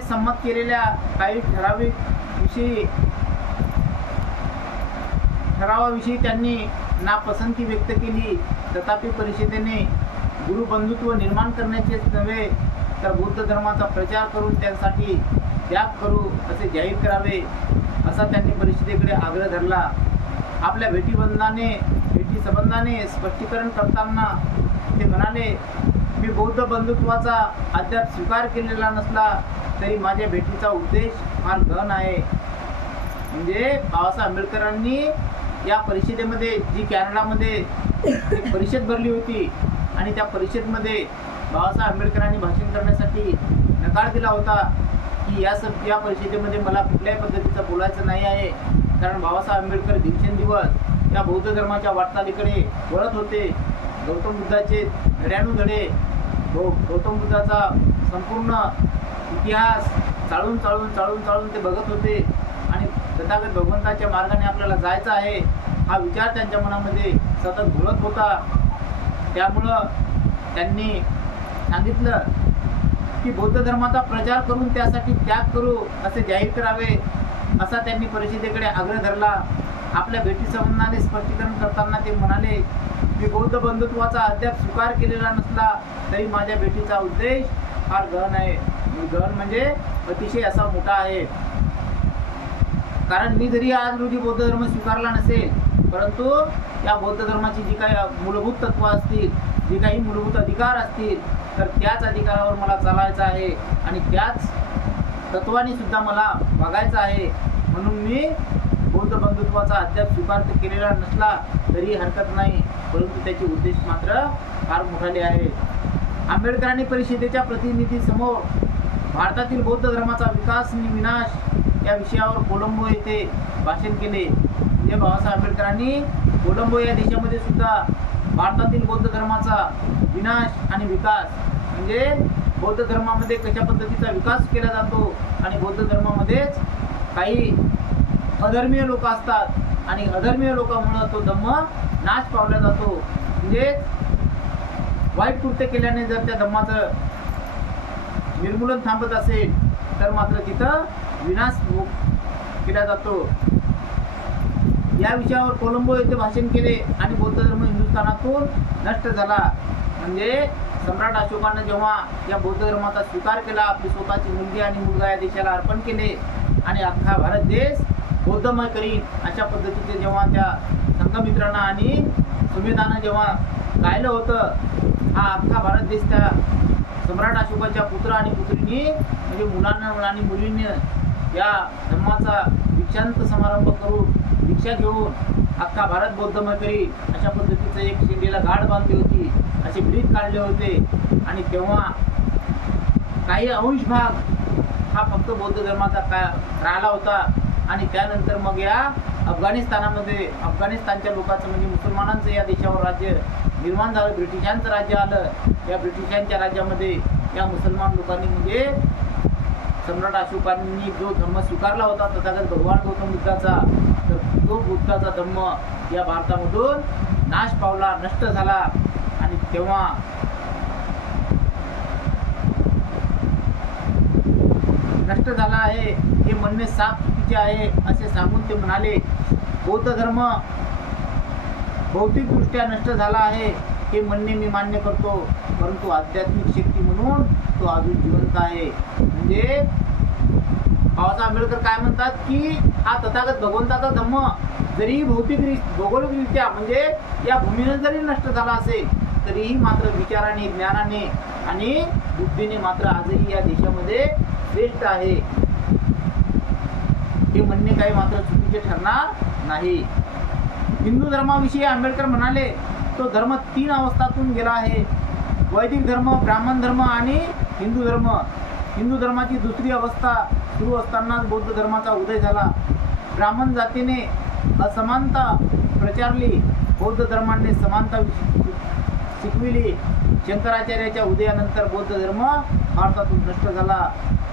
संमत केलेल्या काही ठरावाविषयी त्यांनी नापसंती व्यक्त केली. तथापि परिषदेने गुरु बंधुत्व निर्माण करण्याचेच नव्हे तर बौद्ध धर्माचा प्रचार करून त्यासाठी त्याग करू असे जाहीर करावे असा त्यांनी परिषदेकडे आग्रह धरला. आपल्या भेटी संबंधाने स्पष्टीकरण करताना ते म्हणाले, मी बौद्ध बंधुत्वाचा अद्याप स्वीकार केलेला नसला तरी माझ्या भेटीचा उद्देश फार गहन आहे. म्हणजे बाबासाहेब आंबेडकरांनी या परिषदेमध्ये जी कॅनडामध्ये एक परिषद भरली होती आणि त्या परिषदेमध्ये बाबासाहेब आंबेडकरांनी भाषण करण्यासाठी नकार दिला होता की या परिषदेमध्ये मला कुठल्याही पद्धतीचं बोलायचं नाही आहे, कारण बाबासाहेब आंबेडकर दिवसेंदिवस या बौद्ध धर्माच्या वाटचालीकडे वळत होते. गौतम बुद्धाचे धड्यानुधडे गौतम बुद्धाचा संपूर्ण इतिहास चाळून ते बघत होते आणि तथागत भगवंताच्या मार्गाने आपल्याला जायचं आहे हा विचार त्यांच्या मनामध्ये सतत घोळत होता. त्यामुळं त्यांनी सांगितलं की बौद्ध धर्माचा प्रचार करून त्यासाठी त्याग करू असे जाहीर करावे असा त्यांनी परिषदेकडे आग्रह धरला. आपल्या भेटीसंबंधाने स्पष्टीकरण करताना ते म्हणाले, मी बौद्ध बंधुत्वाचा अद्याप स्वीकार केलेला नसला तरी माझ्या भेटीचा उद्देश फार गहन आहे. गहन म्हणजे अतिशय असा मोठा आहे, कारण मी जरी आज रोजी बौद्ध धर्म स्वीकारला नसेल परंतु या बौद्ध धर्माची जी काही मूलभूत तत्व असतील, जी काही मूलभूत अधिकार असतील तर त्याच अधिकारावर मला चालायचं आहे आणि त्याच तत्वाने सुद्धा मला वागायचं आहे. म्हणून मी बौद्ध बंधुत्वाचा अद्याप स्वीकार केलेला नसला तरी हरकत नाही, परंतु त्याचे उद्देश मात्र फार मोठाले आहे. आंबेडकरांनी परिषदेच्या प्रतिनिधींसमोर भारतातील बौद्ध धर्माचा विकास आणि विनाश या विषयावर कोलंबो येथे भाषण केले. म्हणजे बाबासाहेब आंबेडकरांनी कोलंबो या देशामध्ये सुद्धा भारतातील बौद्ध धर्माचा विनाश आणि विकास म्हणजे बौद्ध धर्मामध्ये कशा पद्धतीचा विकास केला जातो आणि बौद्ध धर्मामध्येच काही अधर्मीय लोक असतात आणि अधर्मीय लोकांमुळे तो धम्म नाश पावला जातो. म्हणजे वाईट कृत्य केल्याने जर त्या धम्माचं निर्मूलन थांबत असेल तर मात्र तिथं विनाश केला जातो. या विषयावर कोलंबो येथे भाषण केले आणि बौद्ध धर्म हिंदुस्थानातून नष्ट झाला. म्हणजे सम्राट अशोकानं जेव्हा या बौद्ध धर्माचा स्वीकार केला, आपली स्वतःची मुलगी आणि मुलगा या देशाला अर्पण केले आणि अख्खा भारत देश बौद्धमय करीन अशा पद्धतीचे जेव्हा त्या संघमित्रांना आणि सुमेधानं जेव्हा गायलं होतं, हा अख्खा भारत देश त्या सम्राट अशोकाच्या पुत्र आणि पुत्रींनी म्हणजे मुलांना आणि मुलींनी या धर्माचा दीक्षांत समारंभ करून दीक्षा घेऊन अख्खा भारत बौद्धमय करी अशा पद्धतीचं एक शेंडीला गाठ बांधली होती, असे ब्रीद काढले होते. आणि तेव्हा काही अंश भाग हा फक्त बौद्ध धर्माचा राहिला होता आणि त्यानंतर मग या अफगाणिस्तानच्या लोकांचं म्हणजे मुसलमानांचं या देशावर राज्य निर्माण झालं. ब्रिटिशांचं राज्य आलं. या ब्रिटिशांच्या राज्यामध्ये या मुसलमान लोकांनी म्हणजे सम्राट अशोकांनी जो धम्म स्वीकारला होता तथागत भगवान गौतम बुद्धाचा, तर तो बुद्धाचा धम्म या भारतामधून नाश पावला, नष्ट झाला. आणि तेव्हा नष्ट झाला आहे हे म्हणणे साफ चुकीचे आहे असे सांगून ते म्हणाले, बौद्ध धर्म भौतिकदृष्ट्या नष्ट झाला आहे हे म्हणणे मी मान्य करतो, परंतु आध्यात्मिक शक्ती म्हणून तो अजून जिवंत आहे. म्हणजे बाबासाहेब आंबेडकर काय म्हणतात की हा तथागत भगवंताचा धम्म जरी भौगोलिकरित्या म्हणजे या भूमीने जरी नष्ट झाला असेल तरीही मात्र विचाराने, ज्ञानाने आणि बुद्धीने मात्र आजही या देशामध्ये श्रेष्ठ आहे. हे म्हणणे काही मात्र चुकीचे ठरणार नाही. हिंदू धर्माविषयी आंबेडकर म्हणाले, तो धर्म 3 अवस्थातून गेला आहे, वैदिक धर्म, ब्राह्मण धर्म आणि हिंदू धर्म. हिंदू धर्माची दुसरी अवस्था सुरू असतानाच बौद्ध धर्माचा उदय झाला. ब्राह्मण जातीने असमानता प्रचारली, बौद्ध धर्माने समानता शिकविली. शंकराचार्याच्या उदयानंतर बौद्ध धर्म भारतातून नष्ट झाला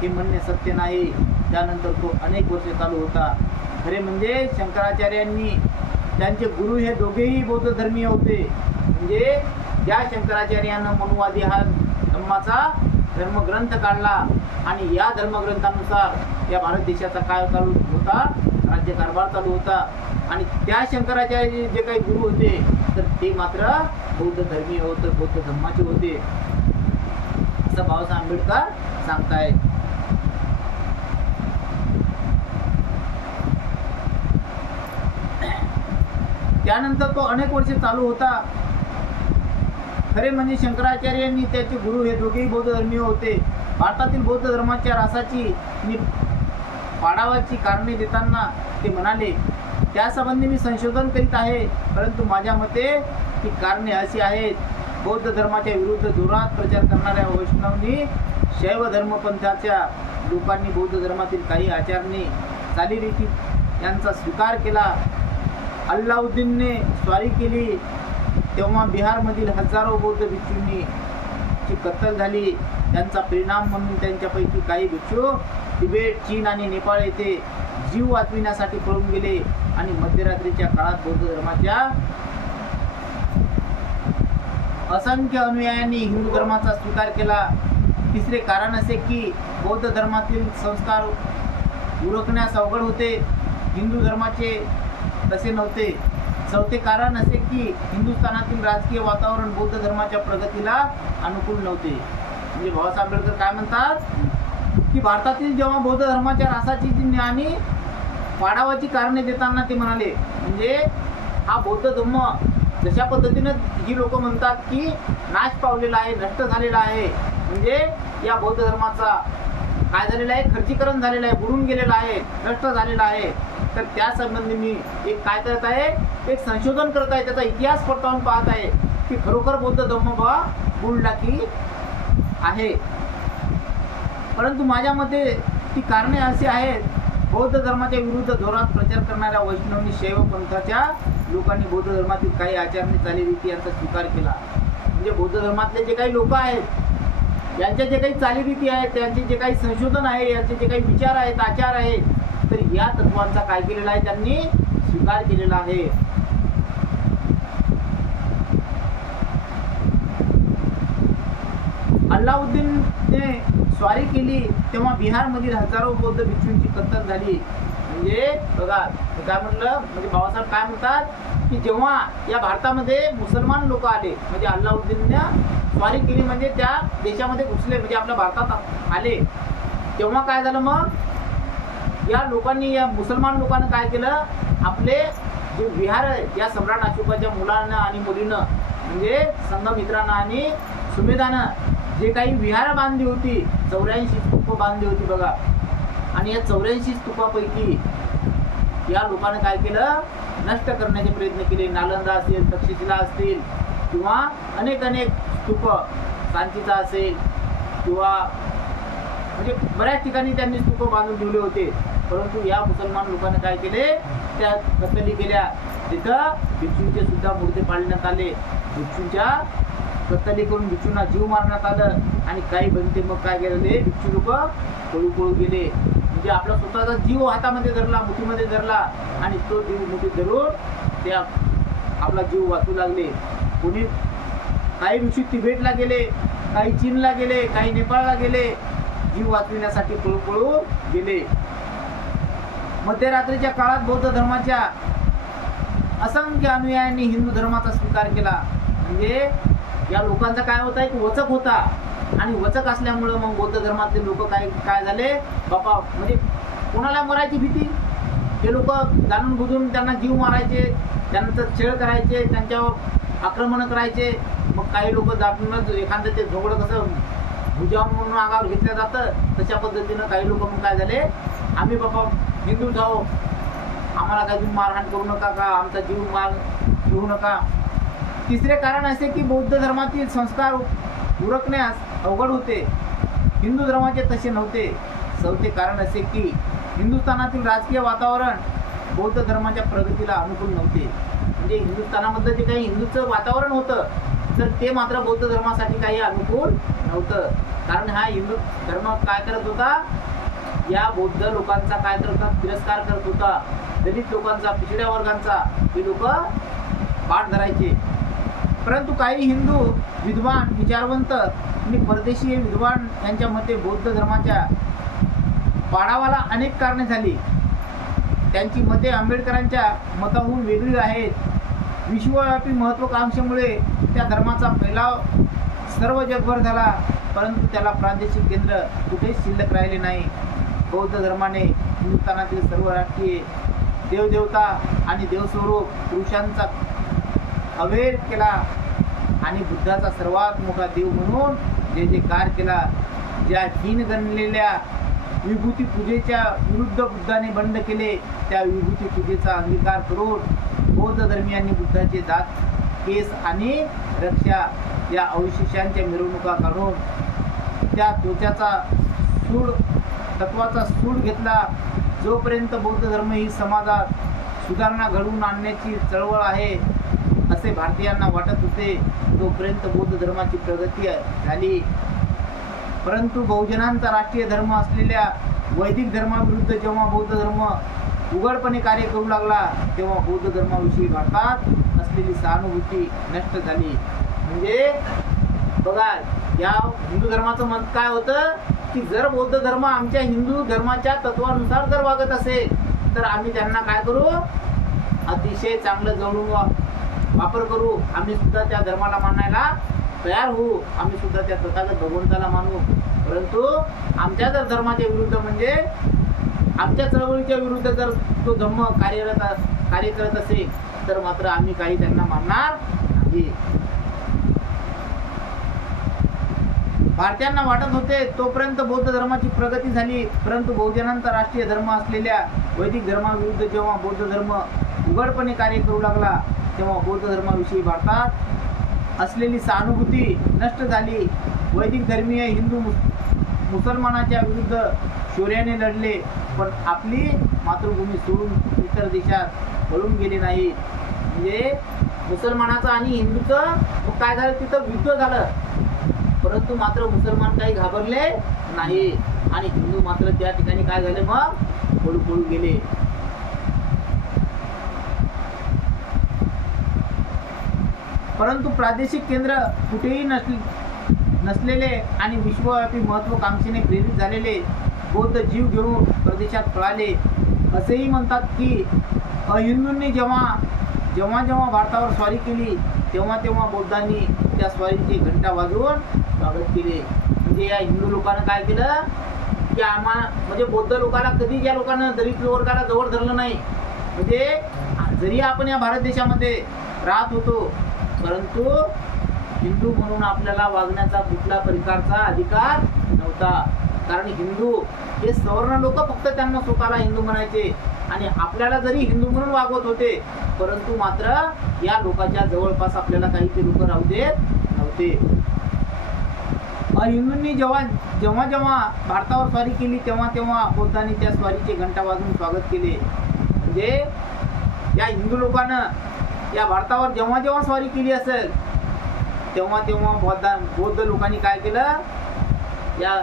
हे म्हणणे सत्य नाही. त्यानंतर तो अनेक वर्षे चालू होता. खरे म्हणजे शंकराचार्यांनी त्यांचे गुरु हे दोघेही बौद्ध धर्मीय होते. म्हणजे ज्या शंकराचार्यानं मनुवादी हा धम्माचा धर्मग्रंथ काढला आणि या धर्मग्रंथानुसार या भारत देशाचा काय चालू होता, राज्यकारभार चालू होता. आणि त्या शंकराचार्य जे काही गुरु होते तर ते मात्र बौद्ध धर्मीय होते, बौद्ध धर्माचे होते असं बाबासाहेब आंबेडकर सांगतायत. त्यानंतर तो अनेक वर्षे चालू होता. खरे म्हणजे शंकराचार्य आणि त्याचे गुरु हे दोघेही बौद्ध धर्मीय होते. भारतातील बौद्ध धर्माच्या रासाची आणि पाडावाची कारणे देताना ते म्हणाले, त्यासंबंधी मी संशोधन करीत आहे, परंतु माझ्या मते ती कारणे अशी आहेत. बौद्ध धर्माच्या विरुद्ध जोरात प्रचार करणाऱ्या वैष्णवांनी, शैव धर्मपंथाच्या लोकांनी बौद्ध धर्मातील काही आचारणी, चालीरीती यांचा स्वीकार केला. अल्लाउद्दीनने स्वारी केली तेव्हा बिहारमधील हजारो बौद्ध भिक्षूंनी ची कत्तल झाली. त्यांचा परिणाम म्हणून त्यांच्यापैकी काही भिक्षू तिबेट, चीन आणि नेपाळ येथे जीव वाचविण्यासाठी पळून गेले आणि मध्यरात्रीच्या काळात बौद्ध धर्माच्या असंख्य अनुयायांनी हिंदू धर्माचा स्वीकार केला. तिसरे कारण असे की बौद्ध धर्मातील संस्कार उरकण्यास अवघड होते, हिंदू धर्माचे तसे नव्हते. चौथे कारण असे की हिंदुस्थानातील राजकीय वातावरण बौद्ध धर्माच्या प्रगतीला अनुकूल नव्हते. म्हणजे बाबासाहेब आंबेडकर काय म्हणतात की भारतातील जेव्हा बौद्ध धर्माच्या रासाची आणि पाडावाची कारणे देताना ते म्हणाले, म्हणजे हा बौद्ध धर्म जशा पद्धतीनं ही लोक म्हणतात की नाश पावलेला आहे, नष्ट झालेला आहे, म्हणजे या बौद्ध धर्माचा काय झालेलं आहे, खर्चीकरण झालेलं आहे, बुडून गेलेला आहे, नष्ट झालेला आहे. तर त्या संबंधी मी एक काय करत आहे, एक संशोधन करत आहे, त्याचा इतिहास पडताळून पाहत आहे की खरोखर बौद्ध धर्म बुडला की आहे. परंतु माझ्या मते ती कारणे अशी आहेत. बौद्ध धर्माच्या विरुद्ध जोरात प्रचार करणाऱ्या वैष्णवांनी, शैव पंथाच्या लोकांनी बौद्ध धर्मातील काही आचारणी, चालीरीती यांचा स्वीकार केला. म्हणजे बौद्ध धर्मातले जे काही लोक आहेत, यांच्या जे काही चालीरीती आहेत, त्यांचे जे काही संशोधन आहे, यांचे जे काही विचार आहेत, आचार आहेत, तर या तत्वांचा काय केलेला आहे, त्यांनी स्वीकार केलेला आहे. अल्लाउद्दीनने स्वारी केली तेव्हा बिहारमधील हजारो बौद्ध भिक्षूंची कत्तल झाली. म्हणजे बघा काय म्हटलं, म्हणजे बाबासाहेब काय म्हणतात की जेव्हा या भारतामध्ये मुसलमान लोक आले, म्हणजे अल्लाउद्दीनने स्वारी केली म्हणजे त्या देशामध्ये घुसले, म्हणजे आपल्या भारतात आले, तेव्हा काय झालं, मग या लोकांनी, या मुसलमान लोकांनी काय केलं, आपले जे विहार या सम्राट अशोकाच्या मुलांना आणि मुलीनं, म्हणजे संघमित्रांना आणि सुमेधानं जे काही विहार बांधली होती, 84 स्तूप बांधली होती बघा. आणि या 84 स्तूपापैकी या लोकांनी काय केलं, नष्ट करण्याचे प्रयत्न केले. नालंदा असेल, तक्षशिला असतील, किंवा अनेक स्तूप, सांचीचा असेल, किंवा म्हणजे बऱ्याच ठिकाणी त्यांनी स्तूप बांधून ठेवले होते. परंतु या मुसलमान लोकांनी काय केले, त्या कत्तली केल्या. तिथं भिक्षूंचे सुद्धा मूर्ती पाळण्यात आले, भिक्षूंच्या कत्तली करून भिक्षूंना जीव मारण्यात आलं. आणि काही बनते मग काय केले, भिक्षू लोक पळू गेले. म्हणजे आपला स्वतःचा जीव हातामध्ये धरला, मुठीमध्ये धरला, आणि तो जीव मुठीत धरून ते आपला जीव वाचू लागले. कोणी काही भिक्षू तिबेटला गेले, काही चीनला गेले, काही नेपाळला गेले, जीव वाचविण्यासाठी पळू गेले. मध्यरात्रीच्या काळात बौद्ध धर्माच्या असंख्य अनुयायांनी हिंदू धर्माचा स्वीकार केला. म्हणजे या लोकांचा काय होता, एक वचक होता, आणि वचक असल्यामुळं मग बौद्ध धर्मातले लोक काय झाले बापा, म्हणजे कोणाला मरायची भीती, हे लोक जाणून बुजून त्यांना जीव मारायचे, त्यांचा छेड करायचे, त्यांच्यावर आक्रमण करायचे. मग काही लोक जाणूनच एखादं ते झोगडं कसं भुजावून म्हणून अंगावर घेतलं जातं, तशा पद्धतीनं काही लोक मग काय झाले, आम्ही बाबा हिंदू जाऊ, आम्हाला काही मारहाण करू नका, का आमचा जीव मार घेऊ नका. तिसरे कारण असे की बौद्ध धर्मातील संस्कार उरकण्यास अवघड होते, हिंदू धर्माचे तसे नव्हते. चौथे कारण असे की हिंदुस्थानातील राजकीय वातावरण बौद्ध धर्माच्या प्रगतीला अनुकूल नव्हते. म्हणजे हिंदुस्थानामधलं जे काही हिंदूचं वातावरण होतं, तर ते मात्र बौद्ध धर्मासाठी काही अनुकूल नव्हतं. कारण हा हिंदू धर्म काय करत होता, या बौद्ध लोकांचा काय करत होता, तिरस्कार करत होता. दलित लोकांचा, पिछड्या वर्गांचा हे लोक पाठ धरायचे. परंतु काही हिंदू विद्वान, विचारवंत आणि परदेशी विद्वान यांच्या मते बौद्ध धर्माच्या पाडावाला अनेक कारणे झाली. त्यांची मते आंबेडकरांच्या मताहून वेगळी आहेत. विश्वव्यापी महत्त्वाकांक्षेमुळे त्या धर्माचा फैलाव सर्व जगभर झाला, परंतु त्याला प्रादेशिक केंद्र कुठेच शिल्लक राहिले नाही. बौद्ध धर्माने हिंदुस्थानातील सर्व राष्ट्रीय देवदेवता आणि देवस्वरूप पुरुषांचा अवेर केला आणि बुद्धाचा सर्वात मोठा देव म्हणून जे जे कार्य केला. ज्या हीन गणलेल्या विभूती पूजेच्या विरुद्ध बुद्धाने बंड केले, त्या विभूती पूजेचा अंगीकार करून बौद्ध धर्मीयांनी बुद्धाचे दात, केस आणि रक्षा या अवशेषांच्या मिरवणुका काढून त्या त्वचाचा सूड तत्वाचा सूड घेतला. जोपर्यंत बौद्ध धर्म ही समाजात सुधारणा घडवून आणण्याची चळवळ आहे असे भारतीयांना वाटत होते, तोपर्यंत बौद्ध धर्माची प्रगती झाली. परंतु बहुजनांचा राष्ट्रीय धर्म असलेल्या वैदिक धर्माविरुद्ध जेव्हा बौद्ध धर्म उघडपणे कार्य करू लागला, तेव्हा बौद्ध धर्माविषयी भारतात असलेली सहानुभूती नष्ट झाली. म्हणजे बघा, या हिंदू धर्माचं मत काय होतं की जर बौद्ध धर्म आमच्या हिंदू धर्माच्या तत्वानुसार जर वागत असेल तर आम्ही त्यांना काय करू, अतिशय चांगलं जवळून वापर करू. आम्ही सुद्धा त्या धर्माला मानायला तयार होऊ, आम्ही सुद्धा त्या तथागत भगवंताला मानू. परंतु आमच्या जर धर्माच्या विरुद्ध म्हणजे आमच्या चळवळीच्या विरुद्ध जर तो धर्म कार्य करत असेल तर मात्र आम्ही काही त्यांना मानणार नाही. भारतीयांना वाटत होते तोपर्यंत बौद्ध धर्माची प्रगती झाली, परंतु बहुजनांचा राष्ट्रीय धर्म असलेल्या वैदिक धर्माविरुद्ध जेव्हा बौद्ध धर्म उघडपणे कार्य करू लागला, तेव्हा बौद्ध धर्माविषयी भारतात असलेली सहानुभूती नष्ट झाली. वैदिक धर्मीय हिंदू मुसलमानाच्या विरुद्ध शौर्याने लढले, पण आपली मातृभूमी सोडून इतर देशात पळून गेले नाहीत. म्हणजे मुसलमानाचं आणि हिंदूचं काय झालं, तिथं युद्ध झालं, परंतु मात्र मुसलमान काही घाबरले नाही आणि हिंदू मात्र त्या ठिकाणी काय झाले, मग पळू गेले. परंतु प्रादेशिक केंद्र कुठेही नसलेले आणि विश्वव्यापी महत्त्वाकांक्षेने प्रेरित झालेले बौद्ध जीव घेऊन प्रदेशात पळाले. असेही म्हणतात की अहिंदूंनी जेव्हा भारतावर स्वारी केली तेव्हा बौद्धांनी त्या स्वारीची घंटा वाजवून स्वागत केले. म्हणजे या हिंदू लोकांना काय केलं की म्हणजे बौद्ध लोकांना कधी या लोकांना दलित वर्गाला जवळ धरलं नाही. म्हणजे जरी आपण या भारत देशामध्ये राहत होतो, परंतु हिंदू म्हणून आपल्याला वागण्याचा कुठला प्रकारचा अधिकार नव्हता. कारण हिंदू हे सवर्ण लोक फक्त त्यांना स्वतःला हिंदू म्हणायचे आणि आपल्याला जरी हिंदू म्हणून वागवत होते, परंतु मात्र या लोकांच्या जवळपास आपल्याला काही ते लोक राहू देत नव्हते. हिंदूंनी जेव्हा भारतावर स्वारी केली तेव्हा बौद्धांनी त्या स्वारीचे घंटा वाजवून स्वागत केले. म्हणजे या हिंदू लोकांना या भारतावर जेव्हा स्वारी केली असेल तेव्हा बौद्ध लोकांनी काय केलं, या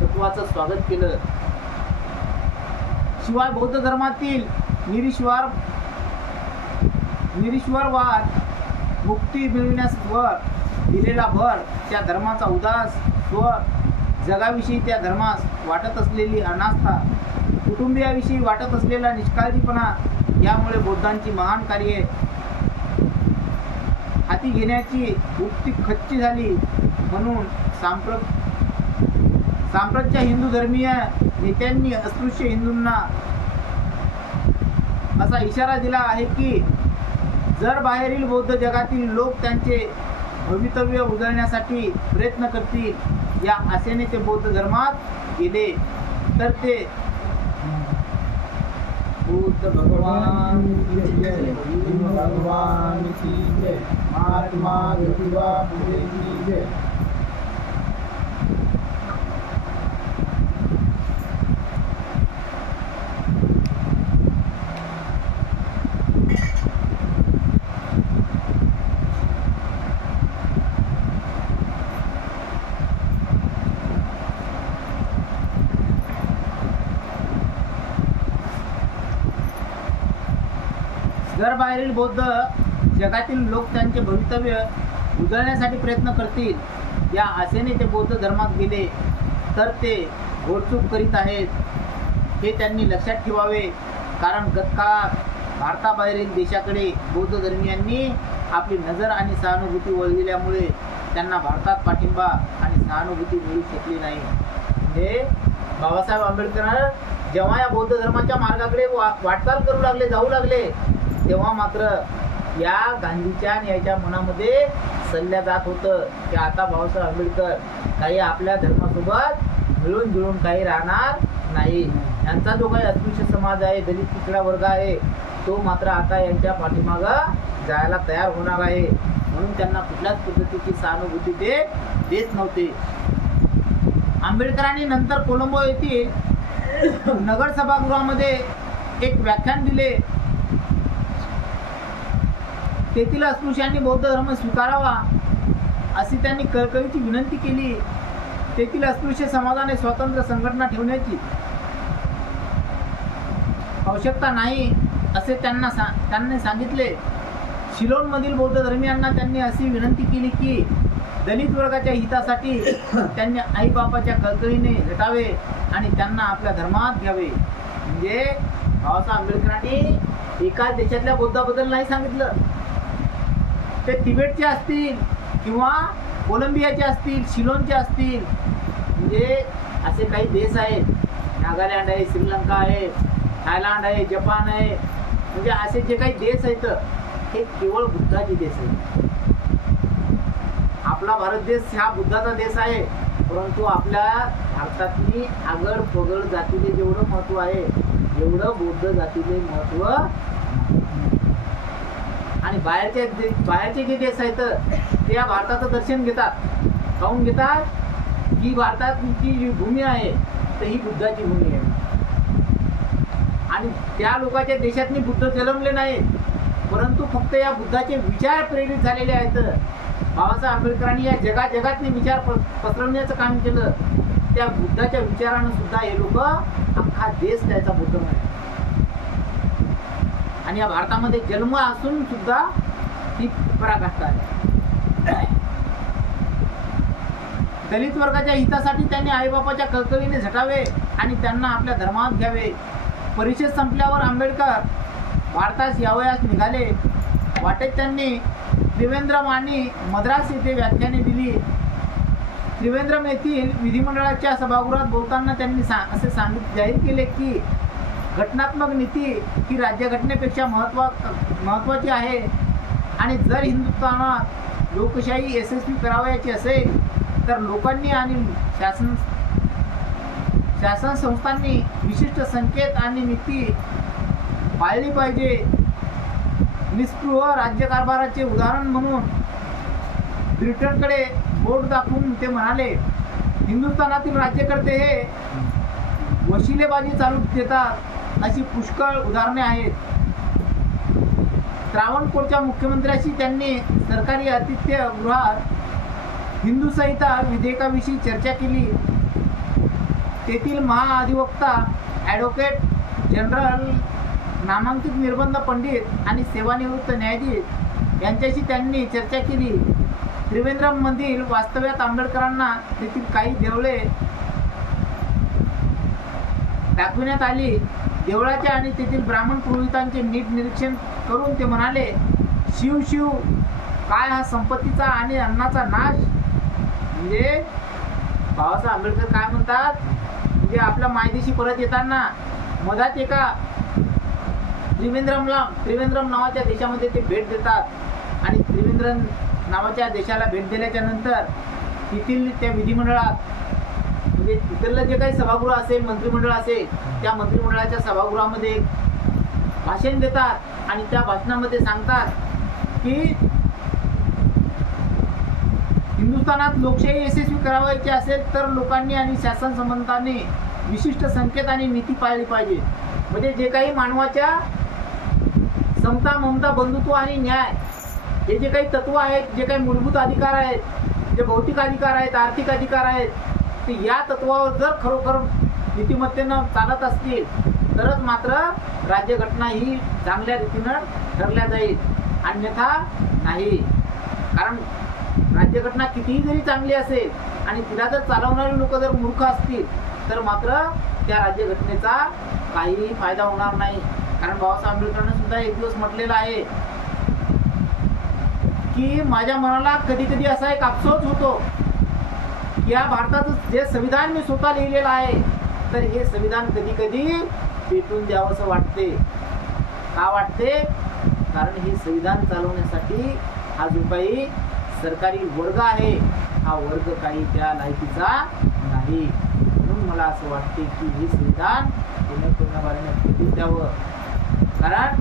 तत्वाचं स्वागत केलं. शिवाय बौद्ध धर्मातील निरीश्वरवाद मुक्ती मिळविण्यावर दिलेला भर, त्या धर्माचा उदास स्व, जगाविषयी त्या धर्मास वाटत असलेली अनास्था, कुटुंबियाविषयी वाटत असलेला निष्काळजीपणा यामुळे बौद्धांची महान कार्ये हाती घेण्याची युक्ती खच्ची झाली. म्हणून सांप्रतच्या हिंदू धर्मीय नेत्यांनी अस्पृश्य हिंदूंना असा इशारा दिला आहे की जर बाहेरील बौद्ध जगातील लोक त्यांचे भवितव्य उजळण्यासाठी प्रयत्न करतील, या आशेने ते बौद्ध धर्मात गेले तर ते बुद्ध भगवान की जय, भगवान की जय, महात्मा ज्योतिबा फुले की जय. जर बाहेरील बौद्ध जगातील लोक त्यांचे भवितव्य उजळण्यासाठी प्रयत्न करतील, या आशेने ते बौद्ध धर्मात गेले तर ते घोडचूक करीत आहेत हे त्यांनी लक्षात ठेवावे. कारण गतकाळात भारताबाहेरील देशाकडे बौद्ध धर्मीयांनी आपली नजर आणि सहानुभूती वळविल्यामुळे त्यांना भारतात पाठिंबा आणि सहानुभूती मिळू शकली नाही. म्हणजे बाबासाहेब आंबेडकर जेव्हा या बौद्ध धर्माच्या मार्गाकडे वाटचाल करू लागले, जाऊ लागले, तेव्हा मात्र या गांधीच्या आणि याच्या मनामध्ये सल्ल्या जात होतं की आता बाबासाहेब आंबेडकर काही आपल्या धर्मासोबत मिळून जुळून काही राहणार नाही. यांचा जो काही अस्पृश्य समाज आहे, दलित पिछडा वर्ग आहे, तो मात्र आता यांच्या पाठीमागं जायला तयार होणार आहे. म्हणून त्यांना कुठल्याच पद्धतीची सहानुभूती ते देत नव्हते. आंबेडकरांनी नंतर कोलंबो येथील नगर सभागृहामध्ये एक व्याख्यान दिले. तेथील अस्पृश्यांनी बौद्ध धर्म स्वीकारावा अशी त्यांनी कळकळीची विनंती केली. तेथील अस्पृश्य समाजाने स्वतंत्र संघटना ठेवण्याची आवश्यकता नाही असे त्यांनी सांगितले. शिलोनमधील बौद्ध धर्मीयांना त्यांनी अशी विनंती केली की दलित वर्गाच्या हितासाठी त्यांनी आईबापाच्या कळकळीने झटावे आणि त्यांना आपल्या धर्मात घ्यावे. म्हणजे बाबासाहेब आंबेडकरांनी एकाच देशातल्या बौद्धाबद्दल नाही सांगितलं. ते तिबेटचे असतील किंवा कोलंबियाचे असतील, शिलोनचे असतील, म्हणजे असे काही देश आहेत, नागालँड आहे, श्रीलंका आहे, थायलंड आहे, जपान आहे, म्हणजे असे जे काही देश आहेत हे केवळ बुद्धाचे देश आहेत. आपला भारत देश हा बुद्धाचा देश आहे, परंतु आपल्या भारतातली आगड पगड जातीले जेवढं महत्त्व आहे एवढं बौद्ध जातीले महत्त्व. आणि बाहेरचे जे देश आहेत ते या भारताचं दर्शन घेतात. काहून घेतात की भारताची जी भूमी आहे तर ही बुद्धाची भूमी आहे. आणि त्या लोकांच्या देशातनी बुद्ध जन्मले नाहीत, परंतु फक्त या बुद्धाचे विचार प्रेरित झालेले आहेत. बाबासाहेब आंबेडकरांनी या जगातले विचार पसरवण्याचं काम केलं. त्या बुद्धाच्या विचारानं सुद्धा हे लोक अख्खा देश त्याचा बुद्ध आहे. आणि या भारतामध्ये जन्म असून सुद्धा ही पराकाष्ठा आहे. दलित वर्गाच्या हितासाठी त्यांनी आईबापाच्या कळकळीने झटावे आणि त्यांना आपल्या धर्मात घ्यावे. परिषद संपल्यावर आंबेडकर भारतात यावयास निघाले. वाटेत त्यांनी त्रिवेंद्रम आणि मद्रास येथे व्याख्याने दिली. त्रिवेंद्रम येथील विधिमंडळाच्या सभागृहात बोलताना त्यांनी असे जाहीर केले की घटनात्मक नीती ही राज्यघटनेपेक्षा महत्त्वाची आहे आणि जर हिंदुस्थानात लोकशाही यशस्वी करावयाची असेल तर लोकांनी आणि शासन संस्थांनी विशिष्ट संकेत आणि नीती पाळली पाहिजे. निस्पृह राज्यकारभाराचे उदाहरण म्हणून ब्रिटनकडे बोट दाखवून ते म्हणाले, हिंदुस्थानातील राज्यकर्ते हे वशिलेबाजी चालू देतात अशी पुष्कळ उदाहरणे आहेत. त्रावणकोरच्या मुख्यमंत्र्याशी त्यांनी सरकारी अतिथ्यगृहात हिंदू संहिता विधेयकाविषयी चर्चा केली. तेथील महाअधिवक्ता ॲडव्होकेट जनरल, नामांकित निर्बंध पंडित आणि सेवानिवृत्त न्यायाधीश यांच्याशी त्यांनी चर्चा केली. त्रिवेंद्रममधील वास्तव्यात आंबेडकरांना तेथील काही देवळे दाखविण्यात आली. देवळाचे आणि तेथील ब्राह्मण पुरोहितांचे नीट निरीक्षण करून ते म्हणाले, शिव शिव, काय हा संपत्तीचा आणि अन्नाचा नाश. म्हणजे बाबासाहेब आंबेडकर काय म्हणतात, म्हणजे आपल्या मायदेशी परत येताना मधात एका त्रिवेंद्रम नावाच्या देशामध्ये ते भेट देतात आणि त्रिवेंद्रम नावाच्या देशाला भेट दिल्याच्या नंतर तिथील त्या विधिमंडळात म्हणजे तिथलं जे काही सभागृह असेल, मंत्रिमंडळ असेल, त्या मंत्रिमंडळाच्या सभागृहामध्ये भाषण देतात आणि त्या भाषणामध्ये सांगतात की हिंदुस्थानात लोकशाही यशस्वी करावायची असेल तर लोकांनी आणि शासन संबंधांनी विशिष्ट संकेत आणि नीती पाळली पाहिजे. म्हणजे जे काही मानवाच्या समता, ममता, बंधुत्व आणि न्याय हे जे काही तत्व आहेत, जे काही मूलभूत अधिकार आहेत, जे भौतिक अधिकार आहेत, आर्थिक अधिकार आहेत, ते या तत्वावर जर खरोखर नीतिमत्तेनं चालत असतील तरच मात्र राज्यघटना ही चांगल्या रीतीनं ठरल्या जाईल, अन्यथा नाही. कारण राज्यघटना कितीही जरी चांगली असेल आणि तिला जर चालवणारे लोक जर मूर्ख असतील तर मात्र त्या राज्यघटनेचा काहीही फायदा होणार नाही. कारण बाबासाहेब आंबेडकरांनी सुद्धा एक दिवस म्हटलेलं आहे की माझ्या मनाला कधी कधी असा एक अफसोस होतो की या भारताचं जे संविधान मी स्वतः लिहिलेलं आहे तर हे संविधान कधी कधी पेटून द्यावंसं वाटते. का वाटते? कारण हे संविधान चालवण्यासाठी हा जो काही सरकारी वर्ग आहे हा वर्ग काही त्या लायकीचा नाही. म्हणून मला असं वाटते की हे संविधान पूर्णपणे पेटून द्यावं. कारण